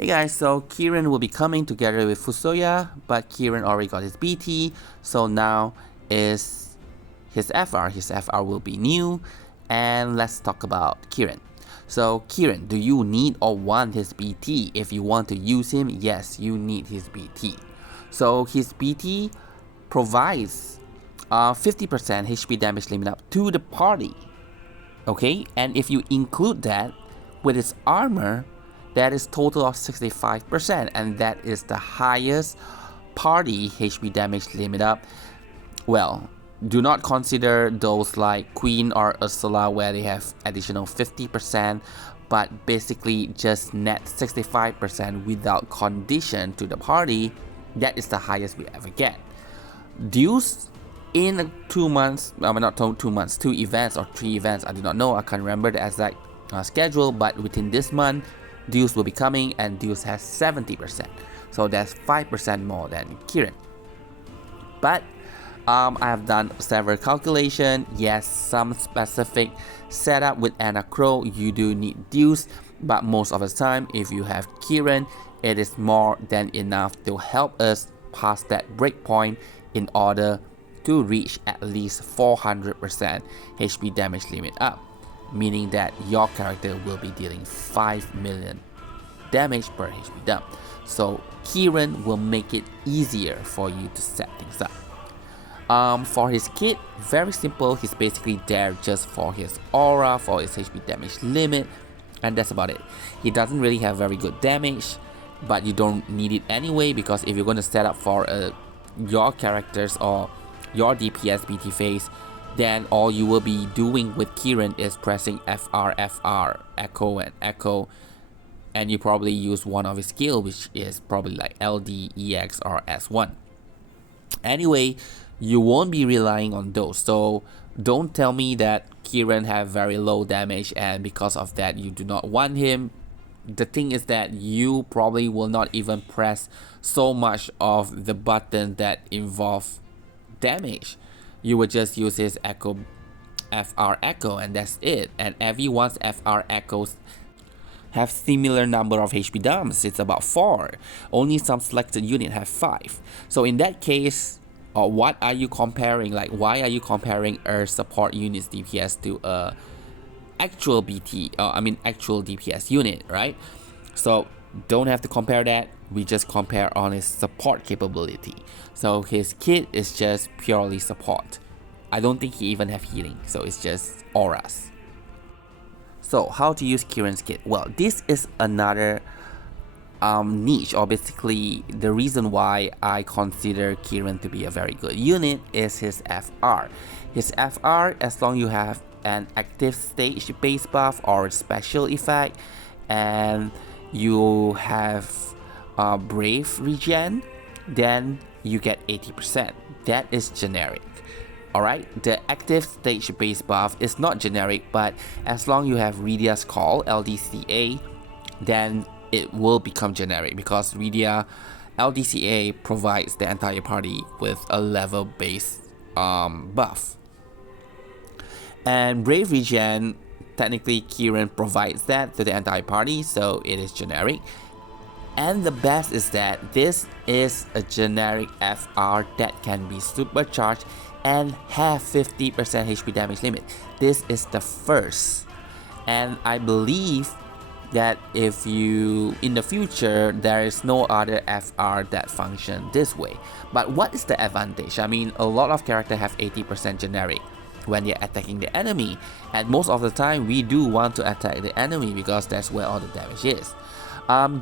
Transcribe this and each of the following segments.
Hey guys, so Ciaran will be coming together with Fusoya, but Ciaran already got his BT, so now is his FR. His FR will be new, and let's talk about Ciaran. So Ciaran, do you need or want his BT? If you want to use him, yes, you need his BT. So his BT provides 50% HP damage limit up to the party. Okay, and if you include that with his armor, that is total of 65%, and that is the highest party HP damage limit up. Well, do not consider those like Queen or Ursula where they have additional 50%, but basically just net 65% without condition to the party. That is the highest we ever get. Deuce in 2 months, not 2 months, 2 events or 3 events, I do not know, I can't remember the exact schedule, but within this month, Deuce will be coming, and Deuce has 70%, so that's 5% more than Ciaran. But I have done several calculations. Yes, some specific setup with Anna Crow, you do need Deuce, but most of the time, if you have Ciaran, it is more than enough to help us pass that breakpoint in order to reach at least 400% HP damage limit up, meaning that your character will be dealing 5 million damage per HP dump. So Ciaran will make it easier for you to set things up. For his kit, very simple. He's basically there just for his aura, for his HP damage limit, and that's about it. He doesn't really have very good damage, but you don't need it anyway, because if you're going to set up for your characters or your DPS BT phase, then all you will be doing with Ciaran is pressing FR, FR, Echo and Echo, and you probably use one of his skill, which is probably like LD, EX or S1. Anyway, you won't be relying on those, so don't tell me that Ciaran have very low damage and because of that you do not want him. The thing is that you probably will not even press so much of the button that involve damage. You would just use his Echo, FR Echo, and that's it. And everyone's FR Echoes have similar number of HP dumps. It's about 4. Only some selected unit have 5. So in that case, what are you comparing? Like, why are you comparing a support unit's DPS to a actual BT, actual DPS unit, right? So don't have to compare that. We just compare on his support capability. So his kit is just purely support. I don't think he even have healing, so it's just auras. So how to use Ciaran's kit? Well, this is another niche, or basically the reason why I consider Ciaran to be a very good unit is his FR. His FR, as long as you have an active stage base buff or special effect, and you have Brave regen, then you get 80%. That is generic. Alright, the active stage base buff is not generic, but as long as you have Rydia's Call, LDCA, then it will become generic, because Rydia LDCA provides the entire party with a level based buff. And Brave regen, technically Ciaran provides that to the entire party, so it is generic. And the best is that this is a generic FR that can be supercharged and have 50% HP damage limit. This is the first, and I believe that if you in the future there is no other FR that function this way. But what is the advantage? I mean, a lot of characters have 80% generic when you're attacking the enemy, and most of the time we do want to attack the enemy because that's where all the damage is.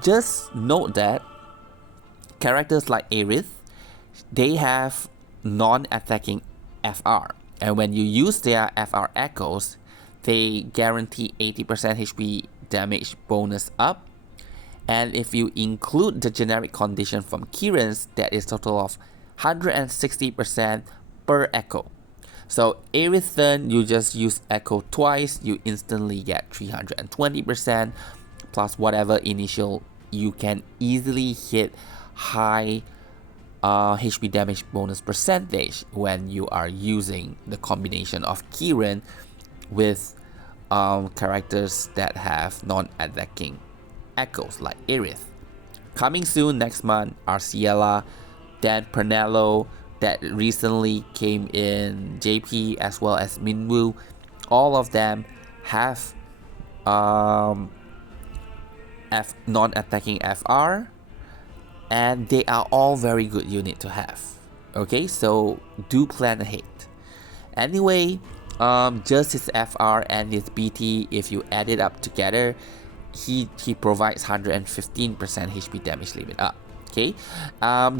Just note that characters like Aerith, they have non-attacking FR, and when you use their FR echoes, they guarantee 80% HP damage bonus up. And if you include the generic condition from Ciaran's, that is total of 160% per echo. So Aerith turn, you just use echo twice, you instantly get 320% plus whatever initial. You can easily hit high HP damage bonus percentage when you are using the combination of Ciaran with characters that have non-attacking echoes like Aerith. coming soon next month are Ciela, then Pernello that recently came in JP, as well as Minwoo. All of them have non-attacking FR, and they are all very good unit to have. Okay, so do plan ahead. Anyway, just his FR and his BT, if you add it up together, he provides 115% HP damage limit up. Okay,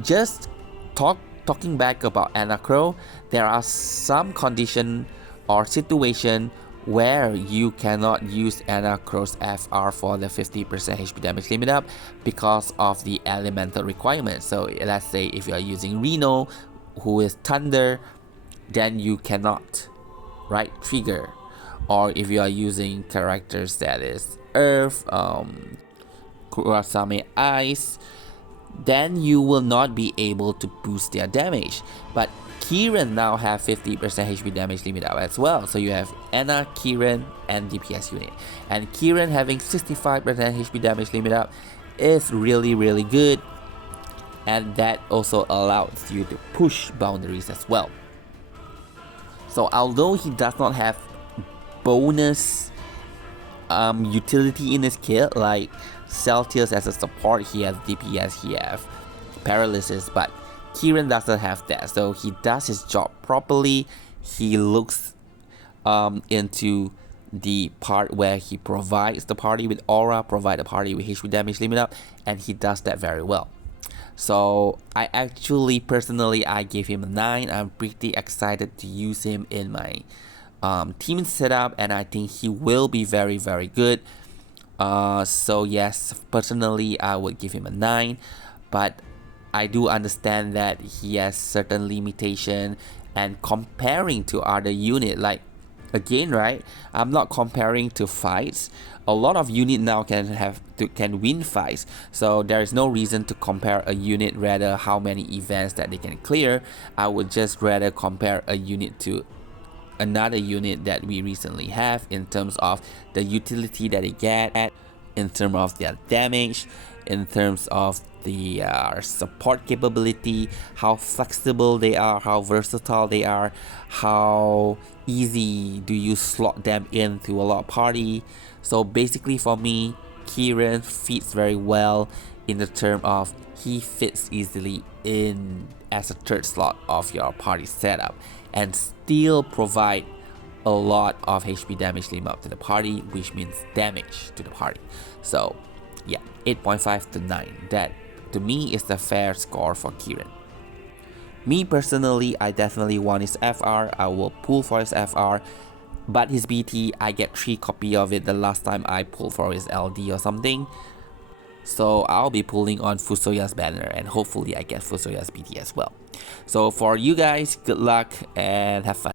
just talking back about Anacro, there are some condition or situation where you cannot use Anacro's FR for the 50% HP damage limit up because of the elemental requirement. So let's say if you are using Reno, who is Thunder, then you cannot, right, trigger. Or if you are using characters that is Earth, Kurasame Ice, then you will not be able to boost their damage. But Ciaran now have 50% HP damage limit up as well. So you have Anna, Ciaran, and DPS unit. And Ciaran having 65% HP damage limit up is really good. And that also allows you to push boundaries as well. So although he does not have bonus utility in his kit, like Celtius as a support, he has DPS, he has paralysis, but Ciaran doesn't have that. So he does his job properly. He looks into the part where he provides the party with aura, provide the party with HP damage limit up, and he does that very well. So I actually personally I gave him a 9. I'm pretty excited to use him in my team setup, and I think he will be very good. So yes, personally I would give him a 9, but I do understand that he has certain limitation, and comparing to other unit, like again, right, I'm not comparing to fights. A lot of unit now can win fights, so there is no reason to compare a unit, rather how many events that they can clear. I would just rather compare a unit to another unit that we recently have in terms of the utility that they get, in terms of their damage, in terms of the support capability, how flexible they are, how versatile they are, how easy do you slot them into a lot of party. So basically for me, Ciaran fits very well in the term of he fits easily in as a third slot of your party setup and still provide a lot of HP damage limit up to the party, which means damage to the party. So yeah, 8.5 to 9, that to me is the fair score for Ciaran. Me personally, I definitely want his FR. I will pull for his FR, but his BT, I get 3 copy of it the last time I pulled for his LD or something. So I'll be pulling on Fusoya's banner, and hopefully I get Fusoya's BT as well. So for you guys, good luck and have fun.